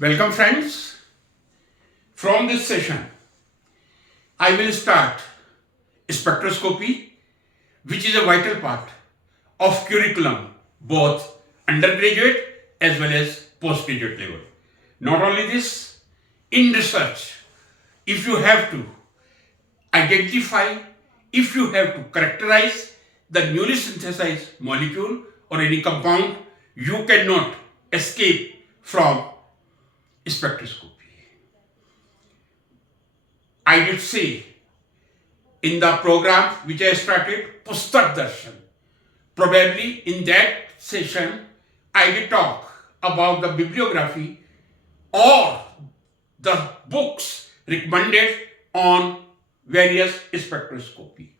Welcome friends. From this session, I will start spectroscopy, which is a vital part of curriculum, both undergraduate as well as postgraduate level. Not only this, in research, if you have to identify, if you have to characterize the newly synthesized molecule or any compound, you cannot escape from spectroscopy. I did say in the program which I started, Pustak Darshan. Probably in that session, I did talk about the bibliography or the books recommended on various spectroscopy.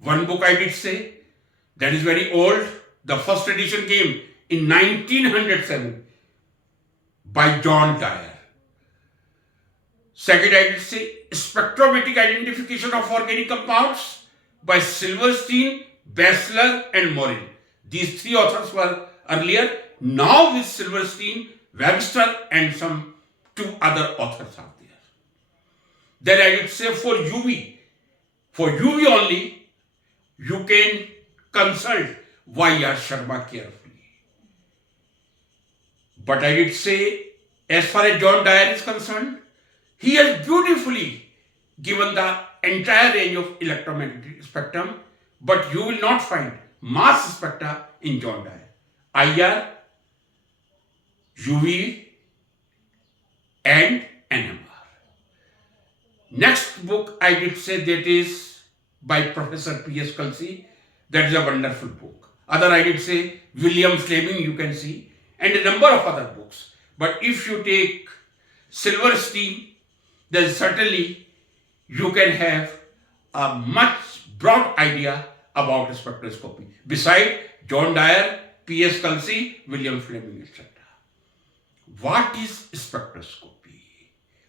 One book I did say that is very old. The first edition came in 1907 by John Dyer. Second, I did say spectrometric identification of organic compounds by Silverstein, Bessler and Morin. These three authors were earlier. Now with Silverstein, Webster and some two other authors are there. Then I would say for UV only, you can consult Y.R. Sharma carefully. But I did say, as far as John Dyer is concerned, he has beautifully given the entire range of electromagnetic spectrum, but you will not find mass spectra in John Dyer. IR, UV and NMR. Next book I did say that is by Professor P.S. Kelsey. That is a wonderful book. Other I did say William Fleming, you can see, and a number of other books. But if you take Silverstein, then certainly you can have a much broad idea about spectroscopy. Besides John Dyer, P.S. Kelsey, William Fleming, etc. What is spectroscopy?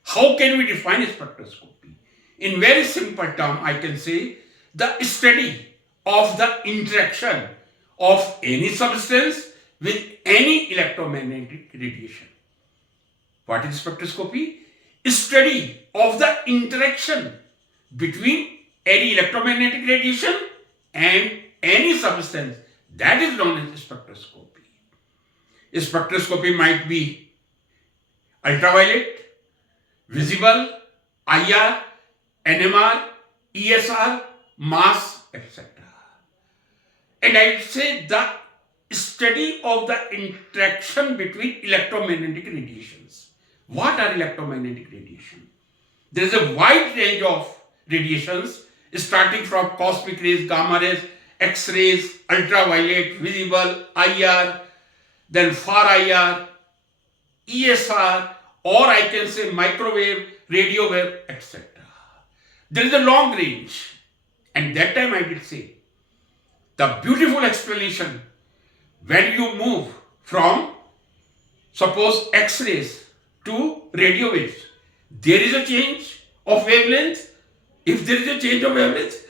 How can we define spectroscopy? In very simple term, I can say the study of the interaction of any substance with any electromagnetic radiation. What is spectroscopy? Study of the interaction between any electromagnetic radiation and any substance. That is known as spectroscopy. Spectroscopy might be ultraviolet, visible, IR, NMR, ESR, mass, etc. And I would say the study of the interaction between electromagnetic radiations. What are electromagnetic radiation? There is a wide range of radiations starting from cosmic rays, gamma rays, X-rays, ultraviolet, visible, IR, then far IR, ESR, or I can say microwave, radio wave, etc. There is a long range, and that time I did say the beautiful explanation when you move from suppose X-rays to radio waves, there is a change of wavelength. If there is a change of wavelength,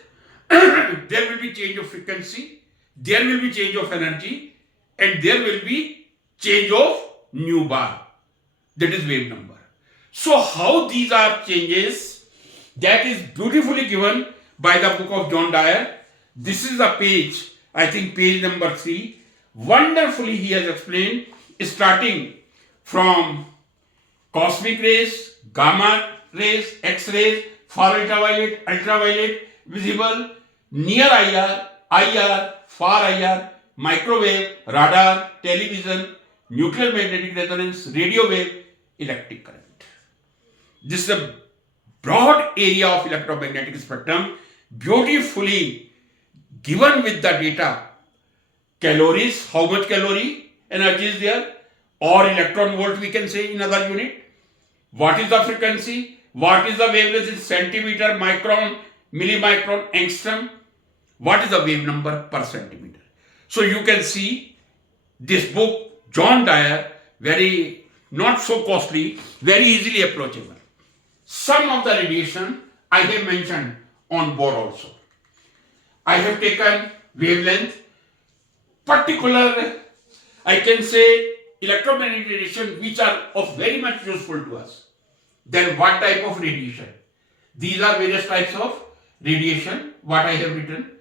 there will be change of frequency, there will be change of energy, and there will be change of nu bar, that is wave number. So how these are changes, that is beautifully given by the book of John Dyer. This is the page, I think page number 3. Wonderfully he has explained, starting from cosmic rays, gamma rays, X-rays, far ultraviolet, visible, near IR, IR, far IR, microwave, radar, television, nuclear magnetic resonance, radio wave, electric current. This is a broad area of electromagnetic spectrum, beautifully given with the data. Calories, how much calorie energy is there, or electron volt we can say in other unit. What is the frequency? What is the wavelength in centimeter, micron, millimicron, angstrom? What is the wave number per centimeter? So you can see this book, John Dyer, very not so costly, very easily approachable. Some of the radiation I have mentioned on board also. I have taken wavelength, particular, I can say electromagnetic radiation which are of very much useful to us. Then what type of radiation? These are various types of radiation, what I have written.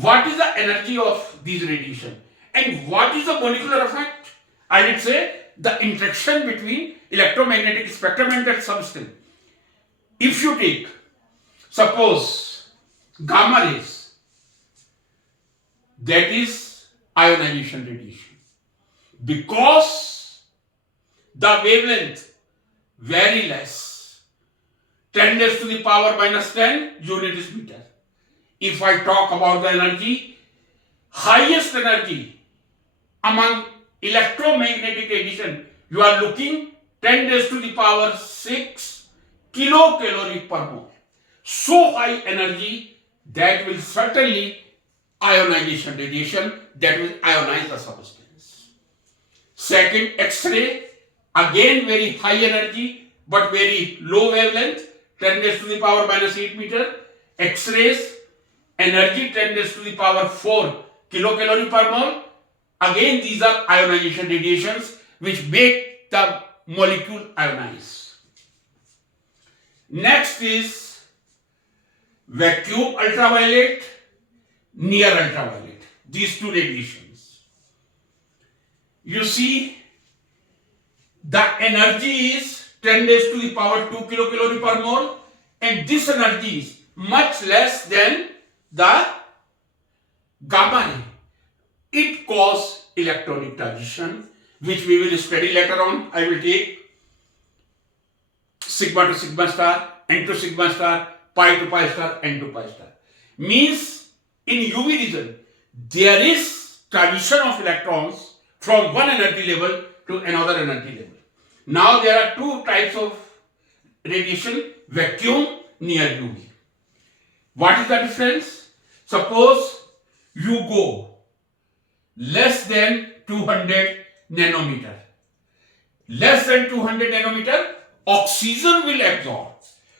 What is the energy of these radiation? And what is the molecular effect? I would say the interaction between electromagnetic spectrum and that substance. If you take, suppose, gamma rays, that is ionization radiation. Because the wavelength very less, 10 raised to the power minus 10 unit is meter. If I talk about the energy, highest energy among electromagnetic radiation, you are looking 10 raised to the power 6 kilocalorie per mole. So high energy that will certainly ionization radiation, that will ionize the substance. Second, X-ray, again very high energy but very low wavelength, 10 raised to the power minus 8 meter. X-rays, energy 10 raised to the power 4 kilocalorie per mole. Again, these are ionization radiations which make the molecule ionize. Next is vacuum ultraviolet, near ultraviolet. These two radiations. You see, the energy is 10 raised to the power 2 kilocalorie per mole, and this energy is much less than the gamma ray. It causes electronic transition, which we will study later on. I will take sigma to sigma star, n to sigma star, pi to pi star, n to pi star. Means in UV region, there is transition of electrons from one energy level to another energy level. Now there are two types of radiation, vacuum, near UV. What is the difference? Suppose you go less than 200 nanometer. Less than 200 nanometer, oxygen will absorb.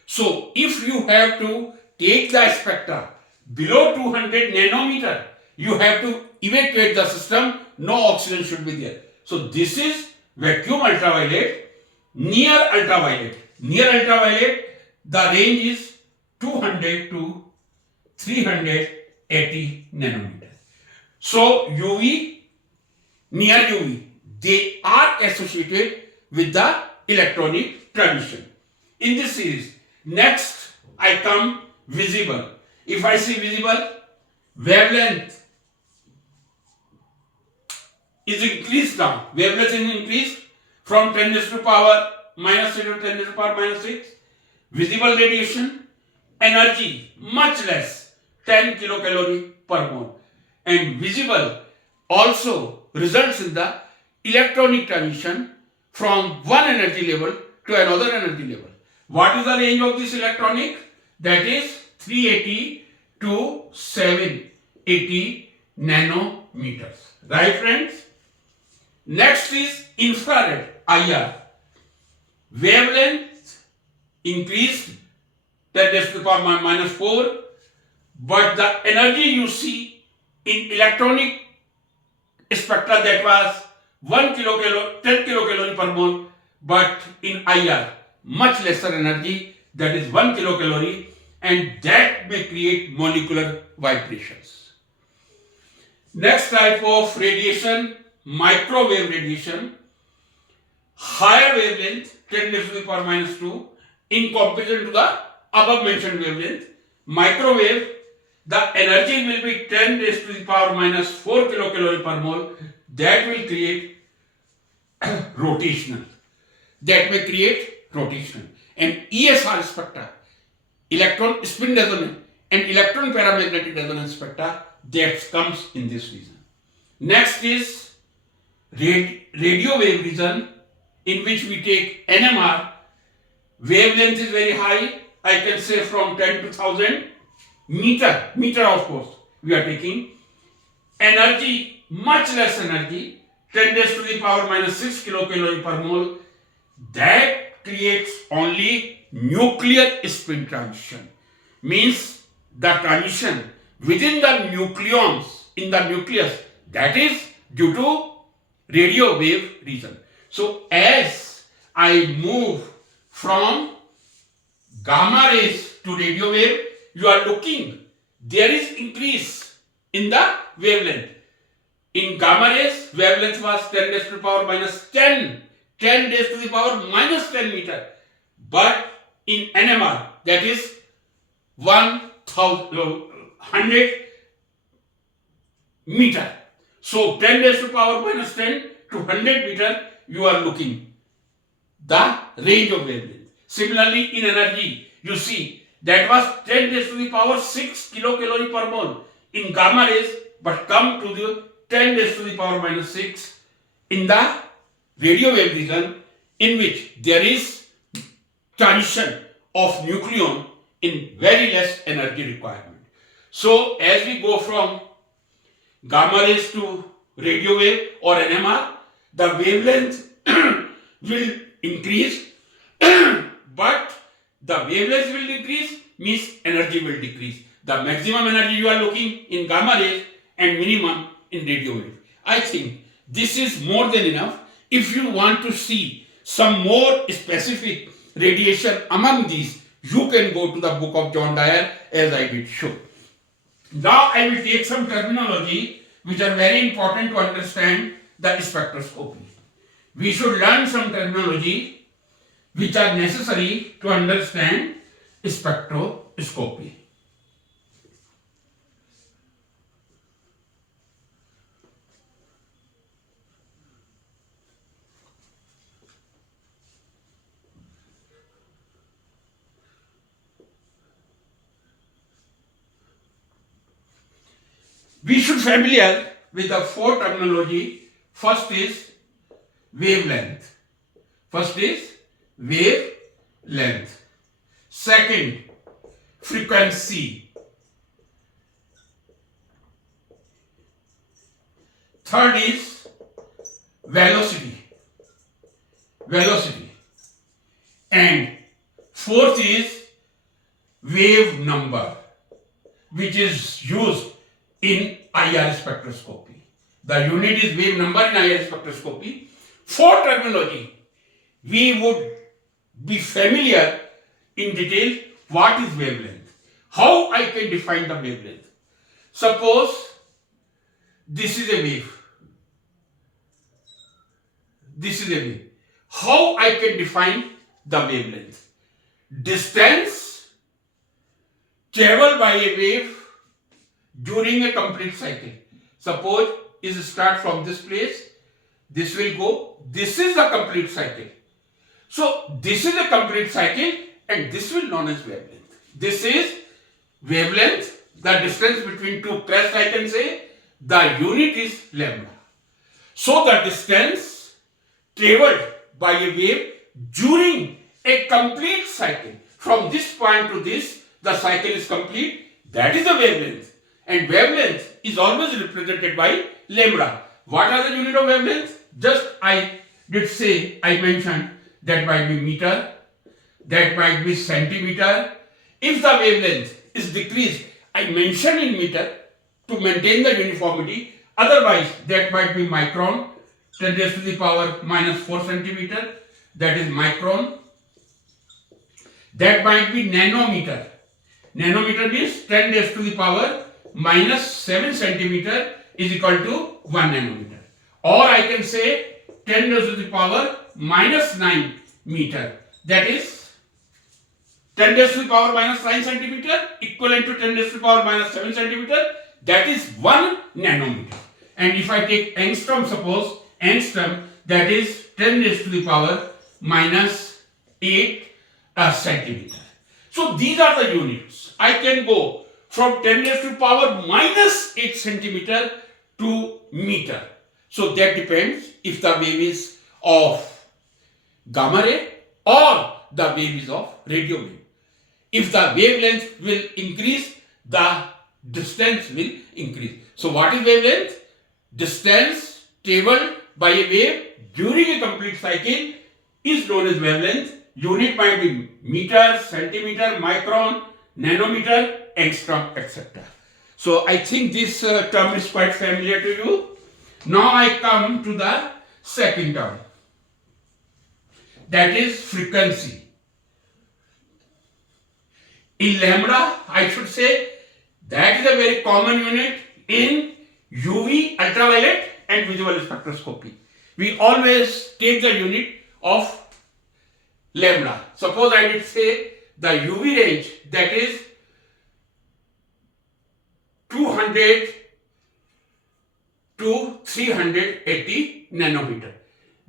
So if you have to take the spectra below 200 nanometer, you have to evacuate the system, no oxygen should be there. So this is vacuum ultraviolet, near ultraviolet. Near ultraviolet, the range is 200 to 380 nanometers. So UV, near UV, they are associated with the electronic transition. In this series, next I come visible. If I see visible, wavelength is increased now. Wavelength is increased from 10 raised to power minus 6 to 10 raised to power minus 6. Visible radiation, energy much less, 10 kilocalorie per mole. And visible also results in the electronic transition from one energy level to another energy level. What is the range of this electronic? That is 380 to 780 nanometers. Right, friends? Next is infrared, IR. Wavelength increased, 10 raised to the power minus 4, but the energy you see in electronic spectra, that was 10 kilocalorie per mole, but in IR much lesser energy, that is 1 kilocalorie, and that may create molecular vibrations. Next type of radiation, microwave radiation, higher wavelength, 10 raised to the power minus 2, in comparison to the above mentioned wavelength. Microwave, the energy will be 10 raised to the power minus 4 kilocalorie per mole. That will create rotational. That may create rotational. And ESR spectra, electron spin resonance and electron paramagnetic resonance spectra, that comes in this region. Next is radio wave region, in which we take NMR. Wavelength is very high. I can say from 10 to 1000 meter of course we are taking. Energy, much less energy, 10 raised to the power minus 6 kilocalorie per mole. That creates only nuclear spin transition. Means the transition within the nucleons in the nucleus, that is due to radio wave region. So as I move from gamma rays to radio wave, you are looking, there is increase in the wavelength. In gamma rays, wavelength was 10 raised to the power minus 10, 10 raised to the power minus 10 meter. But in NMR, that is 100 meter. So 10 raised to the power minus 10 to 100 meter, you are looking the range of wavelength. Similarly, in energy, you see that was 10 raised to the power 6 kilocalorie per mole in gamma rays, but come to the 10 raised to the power minus 6 in the radio wave region, in which there is transition of nucleon in very less energy requirement. So as we go from gamma rays to radio wave or NMR, the wavelength will increase, but the wavelength will increase means energy will decrease. The maximum energy you are looking in gamma rays and minimum in radio wave. I think this is more than enough. If you want to see some more specific radiation among these, you can go to the book of John Dyer as I did show. Now I will take some terminology which are very important to understand the spectroscopy. We should learn some terminology which are necessary to understand spectroscopy. We should familiar with the four terminology. First is wavelength. First is wavelength. Second, frequency. Third is velocity. And fourth is wave number, which is used in IR spectroscopy. The unit is wave number in IR spectroscopy. For terminology, we would be familiar in detail what is wavelength. How I can define the wavelength. Suppose this is a wave. This is a wave. How I can define the wavelength? Distance traveled by a wave during a complete cycle. Suppose it start from this place, this will go, this is the complete cycle. So this is a complete cycle and this will known as wavelength. This is wavelength, the distance between two crests I can say, the unit is lambda. So the distance traveled by a wave during a complete cycle, from this point to this, the cycle is complete, that is the wavelength. And wavelength is always represented by lambda. What are the unit of wavelength? Just I mentioned that might be meter, that might be centimeter. If the wavelength is decreased, I mention in meter to maintain the uniformity. Otherwise, that might be micron, 10 raised to the power minus 4 centimeter, that is micron. That might be nanometer. Nanometer means 10 raised to the power minus 7 centimeter is equal to 1 nanometer. Or I can say 10 raised to the power minus 9 meter. That is 10 raised to the power minus 9 centimeter equivalent to 10 raised to the power minus 7 centimeter. That is 1 nanometer. And if I take angstrom, suppose angstrom, that is 10 raised to the power minus 8 centimeter. So these are the units. I can go from 10 raised to the power minus 8 centimeter to meter. So that depends if the wave is of gamma ray or the wave is of radio wave. If the wavelength will increase, the distance will increase. So what is wavelength? Distance traveled by a wave during a complete cycle is known as wavelength. Unit might be meter, centimeter, micron, nanometer, angstrom, etc. So I think this term is quite familiar to you. Now I come to the second term, that is frequency. In lambda, I should say, that is a very common unit in UV, ultraviolet and visible spectroscopy. We always take the unit of lambda. Suppose I did say the UV range, that is 200 to 380 nanometer.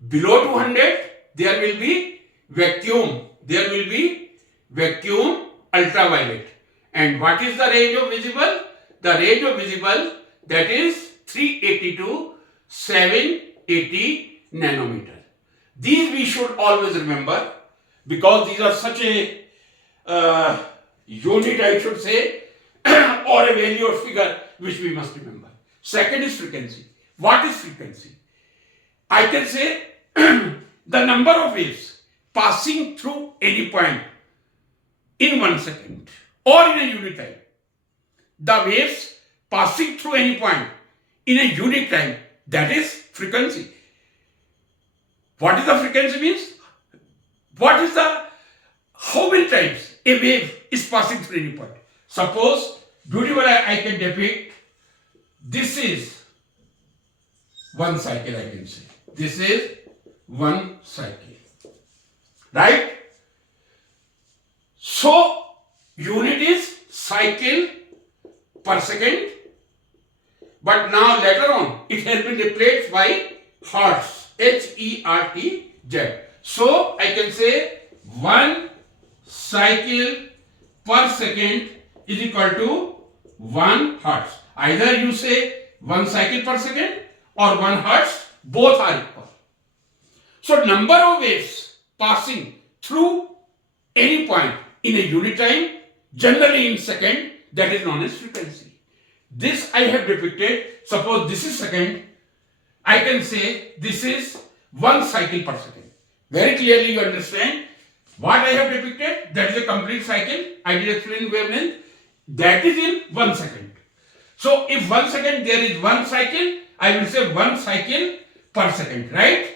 Below 200, there will be vacuum. There will be vacuum ultraviolet. And what is the range of visible? The range of visible, that is 380 to 780 nanometer. These we should always remember, because these are such a unit, I should say, or a value or figure which we must remember. Second is frequency. What is frequency? I can say the number of waves passing through any point in 1 second or in a unit time. The waves passing through any point in a unit time, that is frequency. What is the frequency means? What is the, how many times a wave is passing through any point? Suppose, beautifully I can depict, this is one cycle, I can say. This is one cycle. Right? So, unit is cycle per second. But now later on, it has been replaced by hertz. Hertz. So, I can say 1 cycle per second is equal to 1 hertz. Either you say 1 cycle per second or 1 hertz, both are equal. So, number of waves passing through any point in a unit time, generally in second, that is known as frequency. This I have depicted. Suppose this is second, I can say this is 1 cycle per second. Very clearly you understand what I have depicted. That is a complete cycle. I did explain wavelength. That is in 1 second. So if 1 second there is 1 cycle, I will say 1 cycle per second, right?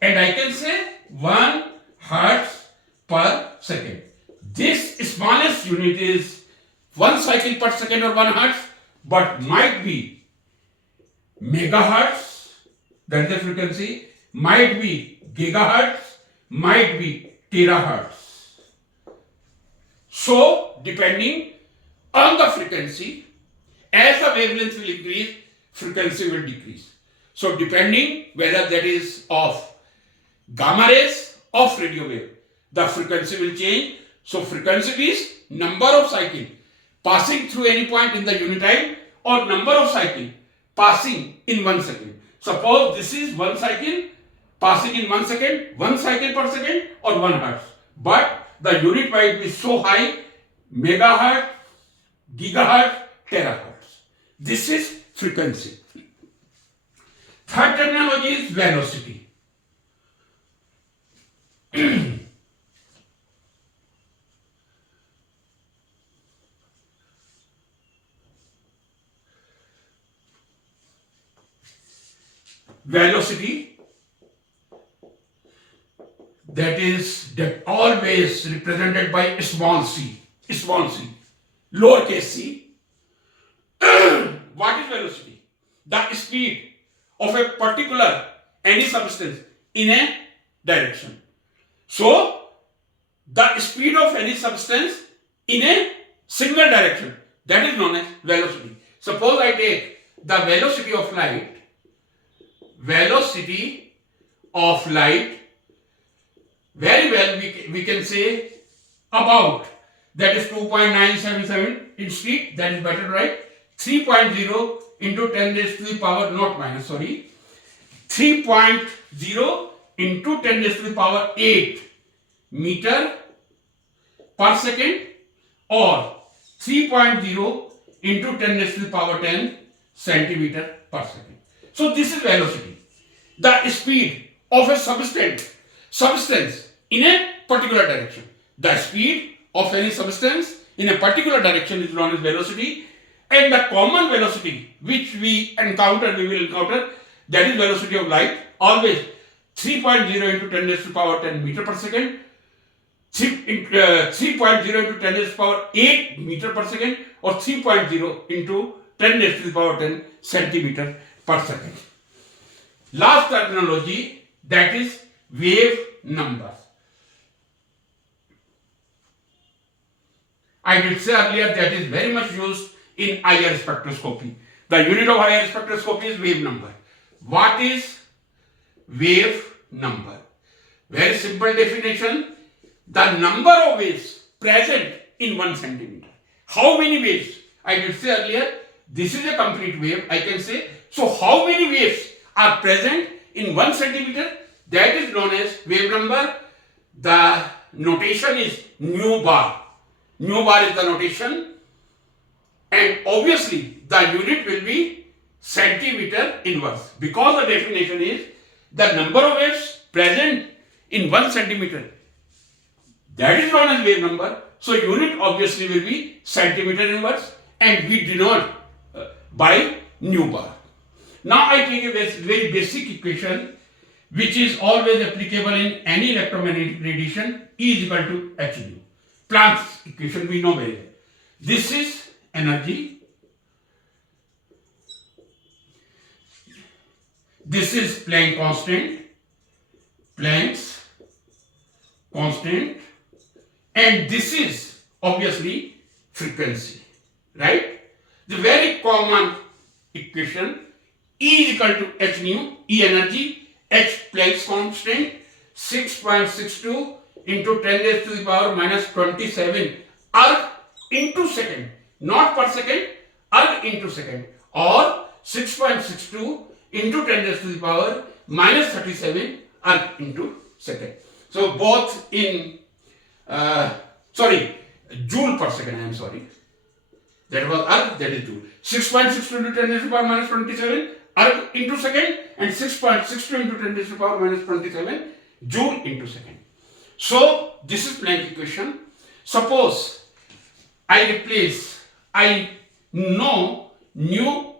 And I can say 1 hertz per second. This smallest unit is 1 cycle per second or 1 hertz, but might be megahertz, that is the frequency, might be gigahertz, might be terahertz. So, depending on the frequency, as the wavelength will increase, frequency will decrease. So, depending whether that is of gamma rays or radio wave, the frequency will change. So, frequency is number of cycles passing through any point in the unit time or number of cycles passing in 1 second. Suppose this is 1 cycle passing in 1 second, 1 cycle per second or 1 hertz. But the unit might be so high, megahertz, gigahertz, terahertz. This is frequency. Third terminology is velocity. Velocity, that is always represented by small c, lowercase c. What is velocity? The speed of a particular any substance in a direction. So, the speed of any substance in a single direction, that is known as velocity. Suppose I take the velocity of light, very well we can say about, that is 2.977 in speed, that is better, right? 3.0 into 10 raised to the power, not minus, sorry, 3.0 into 10 raised to the power 8 meter per second, or 3.0 into 10 raised to the power 10 centimeter per second. So this is velocity. The speed of a substance in a particular direction. The speed of any substance in a particular direction is known as velocity, and the common velocity which we will encounter, that is velocity of light always 3.0 into 10 raised to the power 10 meter per second, 3.0 into 10 raised to the power 8 meter per second, or 3.0 into 10 raised to the power 10 centimeter per second. Last terminology, that is wave number. I did say earlier that is very much used in IR spectroscopy. The unit of IR spectroscopy is wave number. What is wave number? Very simple definition. The number of waves present in 1 centimeter. How many waves? I did say earlier, this is a complete wave, I can say. So how many waves are present in 1 centimeter? That is known as wave number. The notation is nu bar. Nu bar is the notation, and obviously the unit will be centimeter inverse, because the definition is the number of waves present in 1 centimeter. That is known as wave number. So unit obviously will be centimeter inverse, and we denote by nu bar. Now I take a very basic equation which is always applicable in any electromagnetic radiation. E is equal to h nu. Planck's equation we know very well. This is energy. This is Planck constant. Planck's constant. And this is obviously frequency. Right? The very common equation. E is equal to h nu. E energy. H Planck's constant. 6.62 into 10 raised to the power minus 27 erg into second, not per second, erg into second, or 6.62 into 10 raised to the power minus 37 erg into second. So both in joule per second, I am sorry. That was erg, that is joule. 6.62 into 10 raised to the power minus 27 erg into second, and 6.62 into 10 raised to the power minus 27 joule into second. So this is Planck equation. Suppose I know nu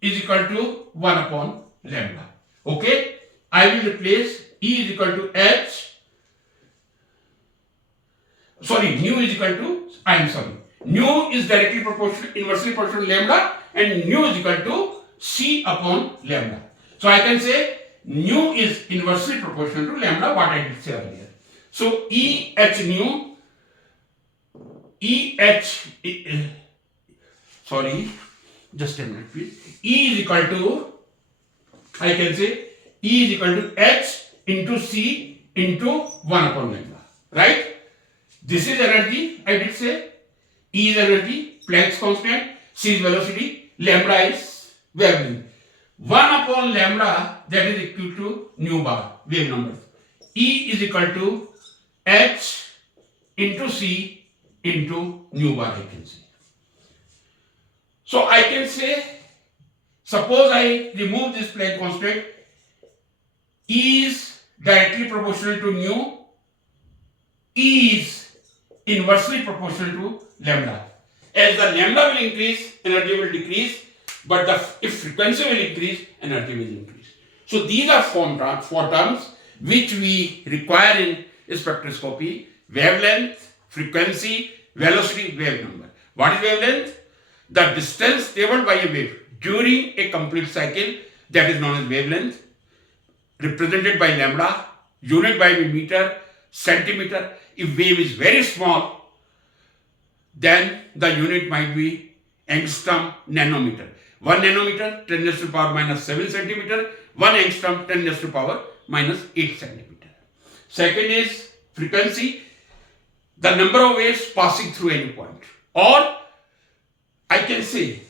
is equal to 1 upon lambda. Okay? I will replace E is equal to nu is equal to, nu is directly proportional, inversely proportional to lambda, and nu is equal to C upon lambda. So I can say nu is inversely proportional to lambda, what I did say earlier. So just a minute please. E is equal to, I can say E is equal to H into C into 1 upon lambda. Right? This is energy, I did say. E is energy, Planck's constant, C is velocity, lambda is wavelength. 1 upon lambda, that is equal to nu bar, wave number. E is equal to H into C into nu bar, I can say. So I can say, suppose I remove this Planck constant, E is directly proportional to nu, E is inversely proportional to lambda. As the lambda will increase, energy will decrease, but if frequency will increase, energy will increase. So these are four terms which we require in spectroscopy: wavelength, frequency, velocity, wave number. What is wavelength? The distance traveled by a wave during a complete cycle, that is known as wavelength, represented by lambda, unit by meter, centimeter. If wave is very small, then the unit might be angstrom, nanometer. 1 nanometer, 10 raised to the power minus 7 centimeter. 1 angstrom, 10 raised to the power minus 8 centimeter. Second is frequency, the number of waves passing through any point. Or I can say,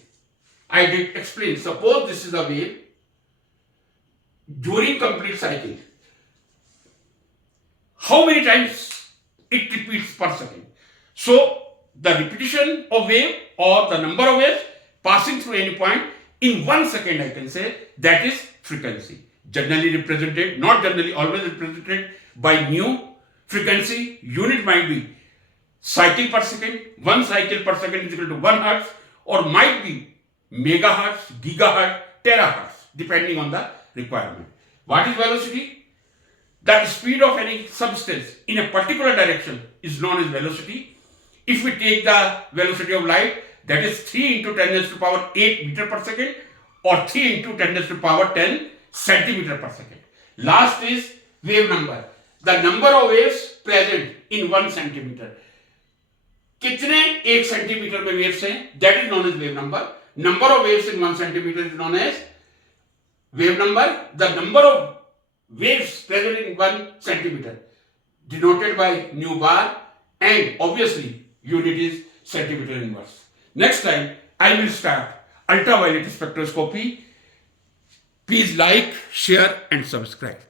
I did explain, suppose this is a wave during complete cycle. How many times it repeats per second? So the repetition of wave or the number of waves passing through any point in 1 second, I can say, that is frequency. Generally represented, not generally, always represented by nu. Frequency unit might be cycle per second. 1 cycle per second is equal to 1 hertz, or might be megahertz, gigahertz, terahertz, depending on the requirement. What is velocity? The speed of any substance in a particular direction is known as velocity. If we take the velocity of light, that is 3 into 10 raised to power 8 meter per second or 3 into 10 raised to power 10 centimeter per second. Last is wave number. The number of waves present in 1 centimeter. कितने 1 centimetre में waves हैं, that is known as wave number. Number of waves in 1 centimeter is known as wave number. The number of waves present in 1 centimeter denoted by nu bar, and obviously unit is centimeter inverse. Next time I will start ultraviolet spectroscopy. Please like, share and subscribe.